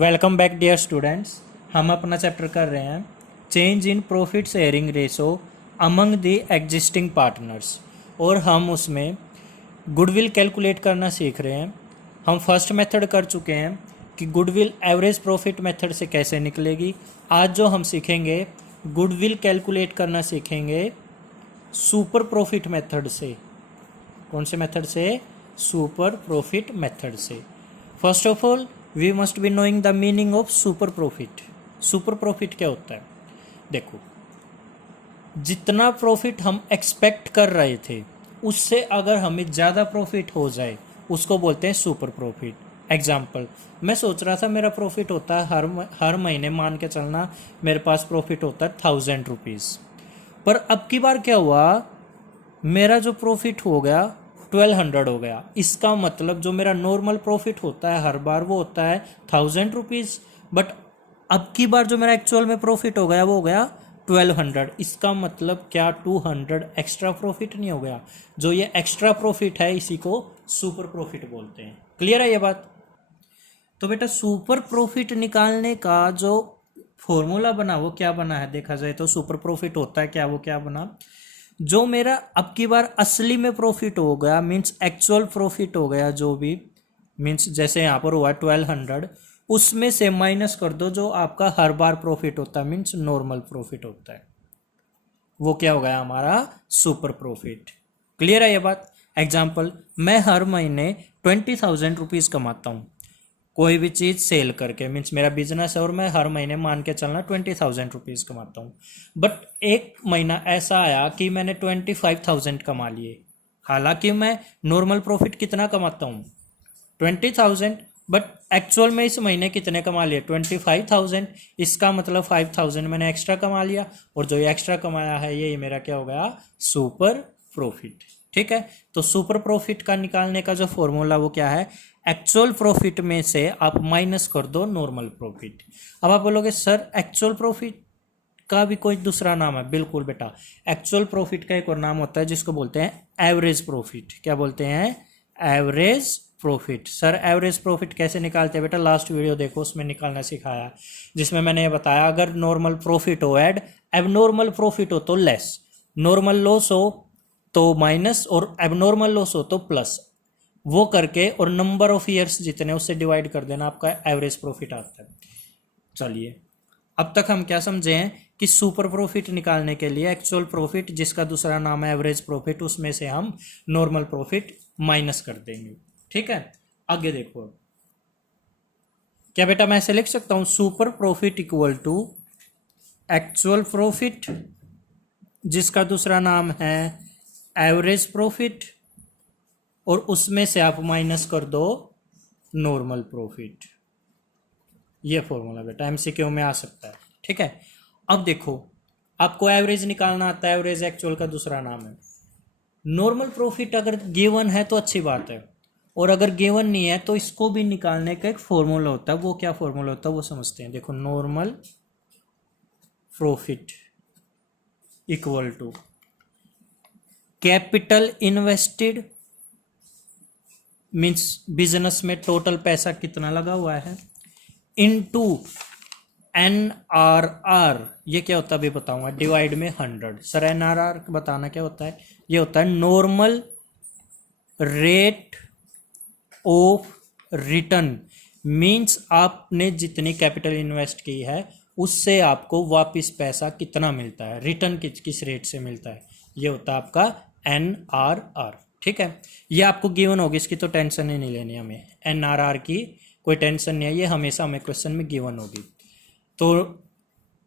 Welcome back dear students. हम अपना chapter कर रहे हैं change in profit sharing ratio among the existing partners और हम उसमें गुडविल कैलकुलेट करना सीख रहे हैं। हम फर्स्ट मेथड कर चुके हैं कि गुडविल एवरेज प्रॉफिट मेथड से कैसे निकलेगी। आज जो हम सीखेंगे गुडविल कैलकुलेट करना सीखेंगे सुपर प्रॉफिट मेथड से। कौन से मेथड से? सुपर प्रॉफिट मेथड से। First of all we must be knowing the meaning of super profit. Super profit क्या होता है? देखो, जितना प्रॉफिट हम एक्सपेक्ट कर रहे थे उससे अगर हमें ज़्यादा प्रॉफिट हो जाए उसको बोलते हैं सुपर प्रॉफिट। एग्जाम्पल, मैं सोच रहा था मेरा प्रॉफिट होता है हर महीने, मान के चलना मेरे पास प्रॉफिट होता है 1000 रुपीज़, पर अब की बार क्या हुआ, मेरा जो प्रॉफिट हो गया 1200 हो गया। इसका मतलब जो मेरा नॉर्मल प्रॉफिट होता है हर बार वो होता है 1000 रुपीज़, बट अब की बार जो मेरा एक्चुअल में प्रॉफिट हो गया वो हो गया 1200। इसका मतलब क्या 200 एक्स्ट्रा प्रॉफिट नहीं हो गया? जो ये एक्स्ट्रा प्रॉफिट है इसी को सुपर प्रॉफिट बोलते हैं। क्लियर है ये बात? तो बेटा सुपर प्रॉफिट निकालने का जो फॉर्मूला बना वो क्या बना है? देखा जाए तो सुपर प्रॉफिट होता है क्या, वो क्या बना, जो मेरा अब की बार असली में प्रॉफिट हो गया, मीन्स एक्चुअल प्रॉफिट हो गया, जो भी मीन्स जैसे यहाँ पर हुआ 1200, उसमें से माइनस कर दो जो आपका हर बार प्रॉफिट होता है, मीन्स नॉर्मल प्रॉफिट होता है, वो क्या हो गया हमारा सुपर प्रॉफिट। क्लियर है ये बात? एग्जाम्पल, मैं हर महीने 20,000 रुपीज़ कमाता हूँ कोई भी चीज़ सेल करके, मीन्स मेरा बिजनेस है और मैं हर महीने मान के चलना 20,000 रुपीज़ कमाता हूँ। बट एक महीना ऐसा आया कि मैंने 25,000 कमा लिए, हालांकि मैं नॉर्मल प्रॉफिट कितना कमाता हूँ 20,000, बट एक्चुअल में इस महीने कितने कमा लिए 25,000। इसका मतलब 5,000 मैंने एक्स्ट्रा कमा लिया, और जो ये एक्स्ट्रा कमाया है ये मेरा क्या हो गया? Super profit. ठीक है, तो सुपर प्रॉफिट का निकालने का जो फॉर्मूला वो क्या है? एक्चुअल प्रॉफिट में से आप माइनस कर दो नॉर्मल प्रॉफिट। अब आप बोलोगे सर एक्चुअल प्रॉफिट का भी कोई दूसरा नाम है? बिल्कुल बेटा, एक्चुअल प्रॉफिट का एक और नाम होता है जिसको बोलते हैं एवरेज प्रॉफिट। क्या बोलते हैं? Average profit. Sir average profit कैसे निकालते हैं बेटा? लास्ट वीडियो देखो, उसमें निकालना सिखाया, जिसमें मैंने ये बताया अगर नॉर्मल प्रॉफिट हो ऐड, एबनॉर्मल प्रॉफिट हो तो लेस, नॉर्मल लॉस हो तो माइनस, और एबनॉर्मल लॉस हो तो प्लस, वो करके और नंबर ऑफ ईयर्स जितने उससे डिवाइड कर देना, आपका एवरेज प्रॉफिट आता है। चलिए, अब तक हम क्या समझे हैं कि सुपर प्रॉफिट निकालने के लिए एक्चुअल प्रॉफिट, जिसका दूसरा नाम है एवरेज प्रॉफिट, उसमें से हम नॉर्मल प्रॉफिट माइनस कर देंगे। ठीक है, आगे देखो। क्या बेटा मैं ऐसे लिख सकता हूं, super profit equal to actual profit जिसका दूसरा नाम है एवरेज प्रॉफिट, और उसमें से आप माइनस कर दो नॉर्मल प्रॉफिट। ये फॉर्मूला बेटा एमसीक्यू में आ सकता है। ठीक है, अब देखो, आपको एवरेज निकालना आता है, एवरेज एक्चुअल का दूसरा नाम है। नॉर्मल प्रॉफिट अगर गिवन है तो अच्छी बात है, और अगर गिवन नहीं है तो इसको भी निकालने का एक फॉर्मूला होता है। वो क्या फॉर्मूला होता है वो समझते हैं। देखो, normal profit equal to capital invested, means business में टोटल पैसा कितना लगा हुआ है, इनटू NRR। ये क्या होता है अभी बताऊंगा, डिवाइड में 100। सर NRR बताना क्या होता है? ये होता है normal rate of return, means आपने जितनी कैपिटल इन्वेस्ट की है उससे आपको वापस पैसा कितना मिलता है, रिटर्न किस रेट से मिलता है, ये होता है आपका NRR। ठीक है, ये आपको गिवन होगी, इसकी तो टेंशन ही नहीं लेनी हमें, NRR की कोई टेंशन नहीं है, ये हमेशा हमें क्वेश्चन में गिवन होगी। तो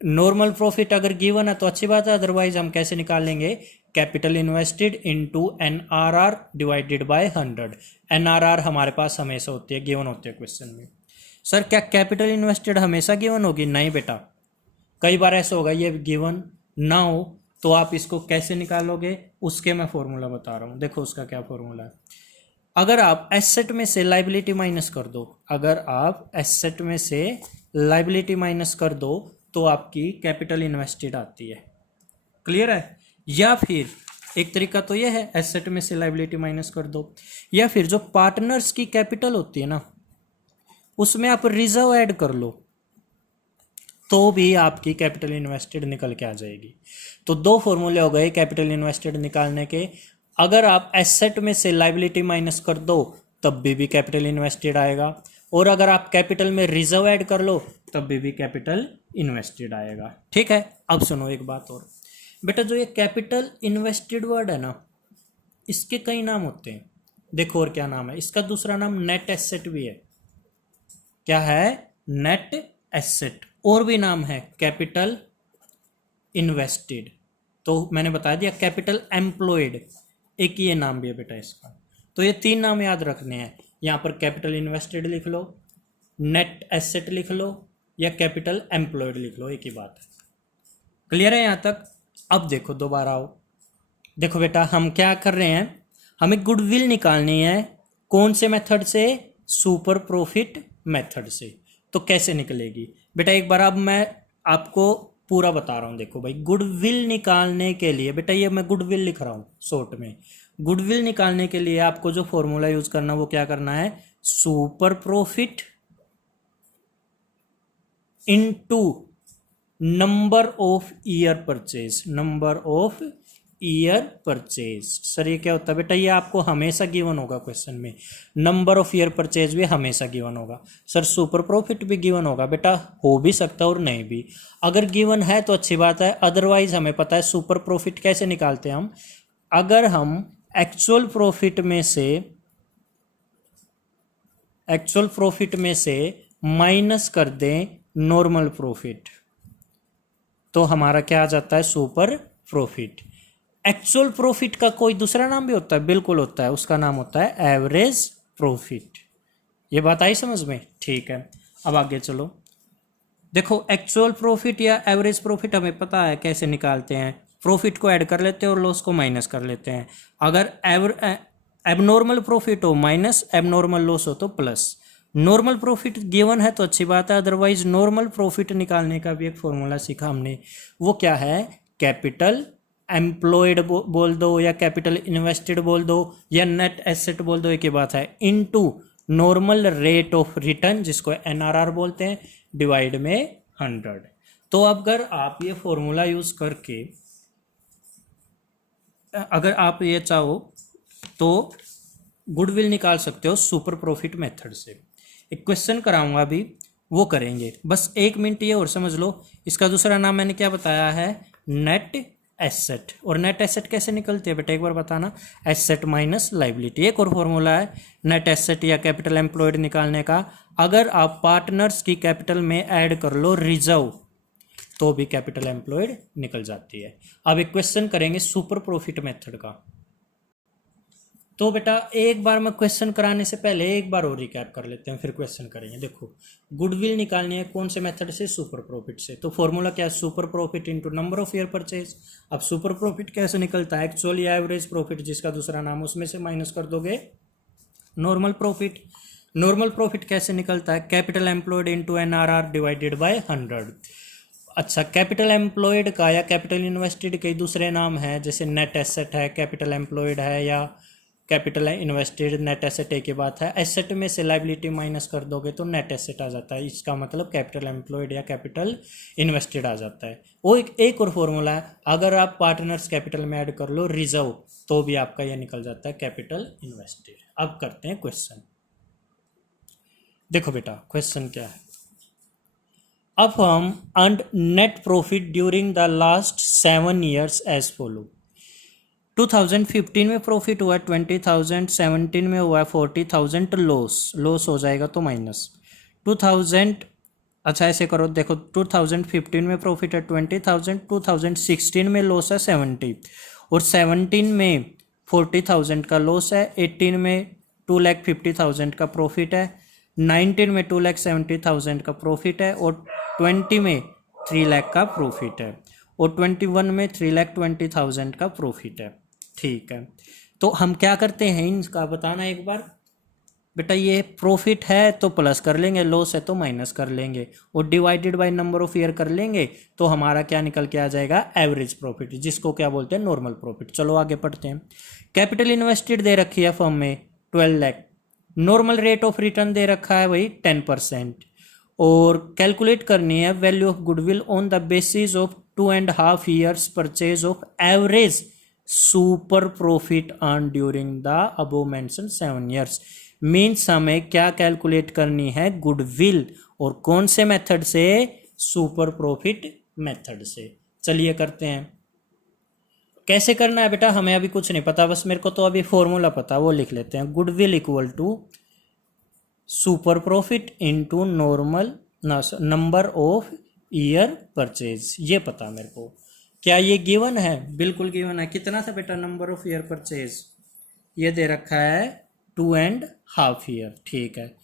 नॉर्मल प्रॉफिट अगर गिवन है तो अच्छी बात है, अदरवाइज हम कैसे निकाल लेंगे? Capital invested into NRR divided by 100। NRR हमारे पास हमेशा होती है, गिवन होती है क्वेश्चन में। सर क्या कैपिटल इन्वेस्टेड हमेशा गिवन होगी? नहीं बेटा, कई बार ऐसा होगा ये गिवन ना हो, तो आप इसको कैसे निकालोगे उसके मैं फॉर्मूला बता रहा हूँ। देखो उसका क्या फॉर्मूला है। अगर आप एसेट में से लाइबिलिटी माइनस कर दो, अगर आप एसेट में से लाइबिलिटी माइनस कर दो तो आपकी कैपिटल इन्वेस्टेड आती है। क्लियर है? या फिर एक तरीका तो यह है, एसेट में से लाइबिलिटी माइनस कर दो, या फिर जो पार्टनर्स की कैपिटल होती है ना, उसमें आप रिजर्व ऐड कर लो तो भी आपकी कैपिटल इन्वेस्टेड निकल के आ जाएगी। तो दो फॉर्मूले हो गए कैपिटल इन्वेस्टेड निकालने के। अगर आप एसेट में से लाइबिलिटी माइनस कर दो तब भी कैपिटल इन्वेस्टेड आएगा, और अगर आप कैपिटल में रिजर्व ऐड कर लो तब भी कैपिटल इन्वेस्टेड आएगा। ठीक है, अब सुनो एक बात और बेटा, जो ये कैपिटल इन्वेस्टेड वर्ड है ना, इसके कई नाम होते हैं। देखो और क्या नाम है इसका, दूसरा नाम नेट एसेट भी है। क्या है? Net asset. और भी नाम है कैपिटल इन्वेस्टेड, तो मैंने बता दिया कैपिटल एम्प्लॉयड, एक ये नाम भी है बेटा इसका। तो ये तीन नाम याद रखने हैं। यहाँ पर कैपिटल इन्वेस्टेड लिख लो, नेट एसेट लिख लो, या कैपिटल एम्प्लॉयड लिख लो, एक ही बात है। क्लियर है यहाँ तक? अब देखो दोबारा आओ, देखो बेटा हम क्या कर रहे हैं, हमें गुडविल निकालनी है। कौन से मेथड से? सुपर प्रॉफिट मेथड से। तो कैसे निकलेगी बेटा, एक बार अब मैं आपको पूरा बता रहा हूं। देखो भाई, गुडविल निकालने के लिए बेटा, ये मैं गुडविल लिख रहा हूं शॉर्ट में। गुडविल निकालने के लिए आपको जो फॉर्मूला यूज करना वो क्या करना है, super profit into number of year purchase. Number of year purchase. Sir ये क्या होता है बेटा, ये आपको हमेशा गिवन होगा क्वेश्चन में। नंबर ऑफ ईयर परचेज भी हमेशा गिवन होगा। सर सुपर प्रॉफिट भी गिवन होगा बेटा, हो भी सकता है और नहीं भी। अगर गिवन है तो अच्छी बात है, अदरवाइज हमें पता है सुपर प्रॉफिट कैसे निकालते हैं हम। अगर हम एक्चुअल प्रॉफिट में से माइनस कर दें नॉर्मल प्रॉफिट, तो हमारा क्या आ जाता है, सुपर प्रॉफिट। एक्चुअल प्रॉफिट का कोई दूसरा नाम भी होता है? बिल्कुल होता है, उसका नाम होता है एवरेज प्रॉफिट। ये बात आई समझ में? ठीक है, अब आगे चलो। देखो एक्चुअल प्रॉफिट या एवरेज प्रॉफिट हमें पता है कैसे निकालते हैं। प्रॉफिट को ऐड कर लेते हैं और लॉस को माइनस कर लेते हैं। अगर एबनॉर्मल प्रॉफिट हो माइनस, एबनॉर्मल लॉस हो तो प्लस। नॉर्मल प्रॉफिट गिवन है तो अच्छी बात है, अदरवाइज नॉर्मल प्रॉफिट निकालने का भी एक फॉर्मूला सीखा हमने। वो क्या है, कैपिटल एम्प्लॉयड बोल दो या कैपिटल इन्वेस्टेड बोल दो या नेट एसेट बोल दो, एक ही बात है, into normal rate of return जिसको एनआरआर बोलते हैं, डिवाइड में 100। तो अगर आप ये फॉर्मूला यूज करके अगर आप ये चाहो तो गुडविल निकाल सकते हो सुपर प्रॉफिट मेथड से। एक क्वेश्चन कराऊंगा अभी, वो करेंगे। बस एक मिनट ये और समझ लो, इसका दूसरा नाम मैंने क्या बताया है, नेट एसेट। और नेट एसेट कैसे निकलती है बेटा, एक बार बताना। Asset minus liability. एक और फॉर्मूला है नेट एसेट या कैपिटल एम्प्लॉयड निकालने का। अगर आप पार्टनर्स की कैपिटल में ऐड कर लो रिजर्व तो भी कैपिटल एम्प्लॉयड निकल जाती है। अब एक क्वेश्चन करेंगे सुपर प्रॉफिट मेथड का। तो बेटा एक बार मैं क्वेश्चन कराने से पहले एक बार और रिकैप कर लेते हैं, फिर क्वेश्चन करेंगे। देखो गुडविल निकालनी है कौन से मेथड से, सुपर प्रॉफिट से। तो फॉर्मूला क्या है, super profit into number of year purchase. अब सुपर प्रॉफिट कैसे निकलता है, एक्चुअल या एवरेज प्रॉफिट जिसका दूसरा नाम, उसमें से माइनस कर दोगे नॉर्मल प्रॉफिट। नॉर्मल प्रॉफिट कैसे निकलता है, capital employed into NRR divided by 100। अच्छा, कैपिटल एम्प्लॉयड का या कैपिटल इन्वेस्टेड के दूसरे नाम है, जैसे नेट एसेट है, कैपिटल एम्प्लॉयड है, या कैपिटल इन्वेस्टेड। नेट एसेट एक ही बात है, एसेट में से लाइबिलिटी माइनस कर दोगे तो नेट एसेट आ जाता है, इसका मतलब कैपिटल एम्प्लॉयड या कैपिटल इन्वेस्टेड आ जाता है। वो एक और फॉर्मूला है, अगर आप पार्टनर्स कैपिटल में ऐड कर लो रिजर्व तो भी आपका यह निकल जाता है कैपिटल इन्वेस्टेड। अब करते हैं क्वेश्चन। देखो बेटा क्वेश्चन क्या है, अब हम earned net profit during the last 7 years as follow. 2015 में प्रॉफिट हुआ 20,000, 17 में हुआ 40,000 लॉस हो जाएगा तो माइनस 2000। अच्छा ऐसे करो, देखो 2015 में प्रॉफिट है 20,000, 2016 में लॉस है 70, और 17 में 40,000 का लॉस है, 18 में 2,50,000 का प्रॉफिट है, 19 में 2,70,000 का प्रॉफिट है, और 20 में 3 लाख का प्रॉफिट है, और 21 में 3,20,000 का प्रॉफिट है। ठीक है, तो हम क्या करते हैं इनका बताना एक बार बेटा। ये प्रॉफिट है तो प्लस कर लेंगे, लॉस है तो माइनस कर लेंगे, और divided by number of year कर लेंगे तो हमारा क्या निकल के आ जाएगा, एवरेज प्रॉफिट, जिसको क्या बोलते हैं, नॉर्मल प्रॉफिट। चलो आगे पढ़ते हैं। कैपिटल इन्वेस्टेड दे रखी है फर्म में 12 lakh, normal rate of return दे रखा है वही 10%, और कैलकुलेट करनी है value of goodwill on the basis of 2.5 years purchase of average super profit earn during the above mention 7 years। Means हमें क्या कैलकुलेट करनी है, गुडविल, और कौन से मेथड से, सुपर प्रॉफिट मेथड से। चलिए करते हैं। कैसे करना है बेटा, हमें अभी कुछ नहीं पता, बस मेरे को तो अभी फॉर्मूला पता, वो लिख लेते हैं। Goodwill equal to super profit into normal number of year purchase, ये पता मेरे को। क्या ये गिवन है? बिल्कुल गिवन है। कितना था बेटा नंबर ऑफ ईयर परचेज? ये दे रखा है 2.5 year, ठीक है।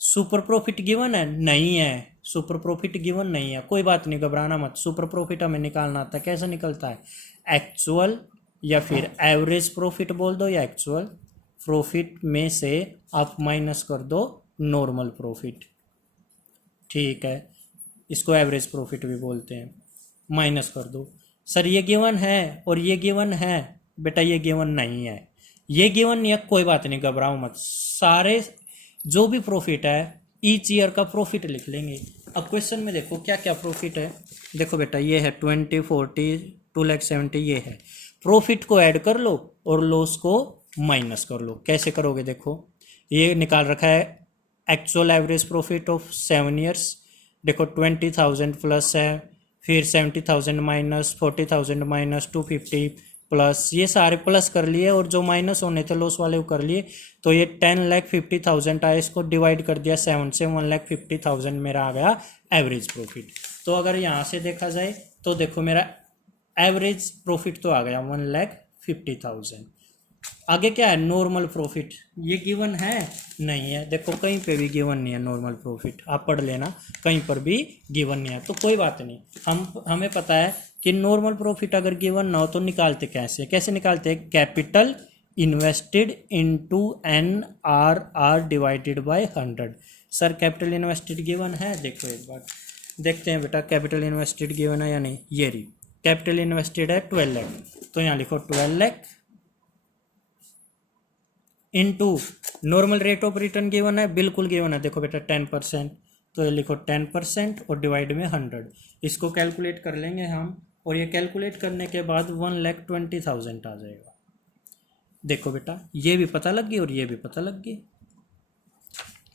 सुपर प्रॉफिट गिवन है? नहीं है, सुपर प्रॉफिट गिवन नहीं है। कोई बात नहीं, घबराना मत। सुपर प्रॉफिट हमें निकालना आता है। कैसे निकलता है? एक्चुअल या फिर एवरेज प्रॉफिट बोल दो, या एक्चुअल प्रॉफिट में से आप माइनस कर दो नॉर्मल प्रॉफिट, ठीक है। इसको एवरेज प्रॉफिट भी बोलते हैं। माइनस कर दो। सर ये गिवन है और ये गिवन है? बेटा ये गिवन नहीं है, ये गिवन नहीं है। कोई बात नहीं, घबराओ मत। सारे जो भी प्रॉफिट है ईच ईयर का प्रॉफिट लिख लेंगे। अब क्वेश्चन में देखो क्या क्या प्रॉफिट है। देखो बेटा ये है 20, 40, 2,70,000, ये है। प्रॉफिट को ऐड कर लो और लॉस को माइनस कर लो। कैसे करोगे? देखो ये निकाल रखा है actual average profit of 7 years। देखो 20,000 प्लस है, फिर 70,000 माइनस, 40,000 माइनस, 250 प्लस, ये सारे प्लस कर लिए, और जो माइनस होने थे लॉस वाले वो कर लिए। तो ये 10,50,000 आया, इसको डिवाइड कर दिया 7 से, 1,50,000 मेरा आ गया एवरेज प्रॉफिट। तो अगर यहाँ से देखा जाए तो देखो मेरा एवरेज प्रॉफिट तो आ गया 1,50,000। आगे क्या है? Normal profit. ये गिवन है? नहीं है। देखो कहीं पे भी गिवन नहीं है नॉर्मल प्रॉफिट, आप पढ़ लेना, कहीं पर भी गिवन नहीं है। तो कोई बात नहीं, हमें पता है कि नॉर्मल प्रॉफिट अगर गिवन ना हो तो निकालते कैसे निकालते हैं? Capital invested into NRR divided by 100। Sir capital invested given है? देखो एक बार देखते हैं बेटा, कैपिटल इन्वेस्टेड गिवन है या नहीं। ये रही कैपिटल इन्वेस्टेड है 12 लाख, तो यहाँ लिखो 12 lakh into normal rate of return given है? बिल्कुल गिवन है। देखो बेटा 10%, तो ये लिखो 10% और डिवाइड में 100। इसको कैलकुलेट कर लेंगे हम, और ये कैलकुलेट करने के बाद 1,20,000 आ जाएगा। देखो बेटा ये भी पता लग गई और ये भी पता लग गई।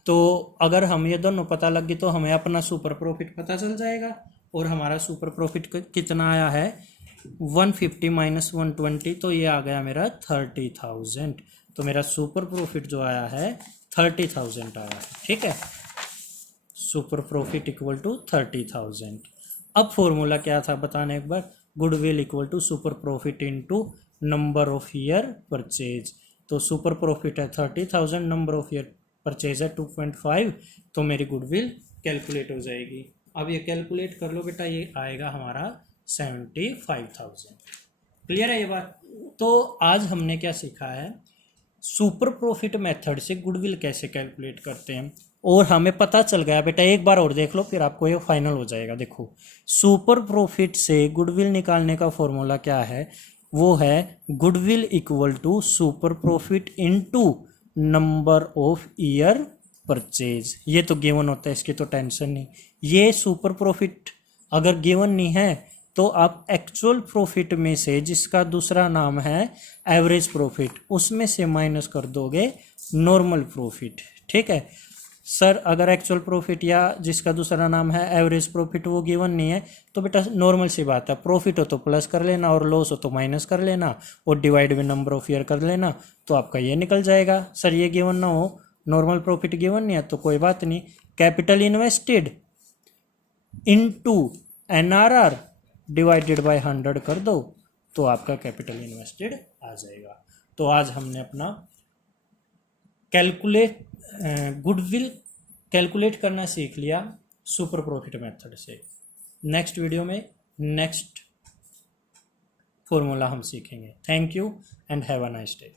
तो अगर हम ये दोनों पता लग गई तो हमें अपना सुपर प्रॉफिट पता चल जाएगा। और हमारा सुपर प्रॉफिट कितना आया है? 150 माइनस 120, तो ये आ गया मेरा 30,000। तो मेरा सुपर प्रॉफिट जो आया है 30,000 आया है, ठीक है। Super profit equal to 30,000। अब फॉर्मूला क्या था बताने एक बार। Goodwill equal to super profit into number of year purchase. तो सुपर प्रॉफिट है 30,000, नंबर ऑफ ईयर परचेज है 2.5, तो मेरी गुडविल कैलकुलेट हो जाएगी। अब ये कैलकुलेट कर लो बेटा, ये आएगा हमारा 75,000। क्लियर है ये बात? तो आज हमने क्या सीखा है, सुपर प्रॉफिट मेथड से गुडविल कैसे कैलकुलेट करते हैं, और हमें पता चल गया बेटा। एक बार और देख लो फिर आपको ये फाइनल हो जाएगा। देखो सुपर प्रॉफिट से गुडविल निकालने का फॉर्मूला क्या है? वो है goodwill equal to super profit into number of year purchase. ये तो गिवन होता है, इसकी तो टेंशन नहीं। ये सुपर प्रॉफिट अगर गिवन नहीं है तो आप एक्चुअल प्रॉफिट में से, जिसका दूसरा नाम है एवरेज प्रॉफिट, उसमें से माइनस कर दोगे नॉर्मल प्रॉफिट, ठीक है। सर अगर एक्चुअल प्रॉफिट या जिसका दूसरा नाम है एवरेज प्रॉफिट वो गिवन नहीं है तो बेटा नॉर्मल सी बात है, प्रॉफिट हो तो प्लस कर लेना और लॉस हो तो माइनस कर लेना और डिवाइड में नंबर ऑफ ईयर कर लेना, तो आपका ये निकल जाएगा। सर ये गिवन ना हो, नॉर्मल प्रॉफिट गिवन नहीं है, तो कोई बात नहीं, capital invested into NRR divided by 100 कर दो, तो आपका कैपिटल इन्वेस्टेड आ जाएगा। तो आज हमने अपना गुडविल कैलकुलेट करना सीख लिया सुपर प्रॉफिट मेथड से। नेक्स्ट वीडियो में नेक्स्ट फॉर्मूला हम सीखेंगे। Thank you and have a nice day.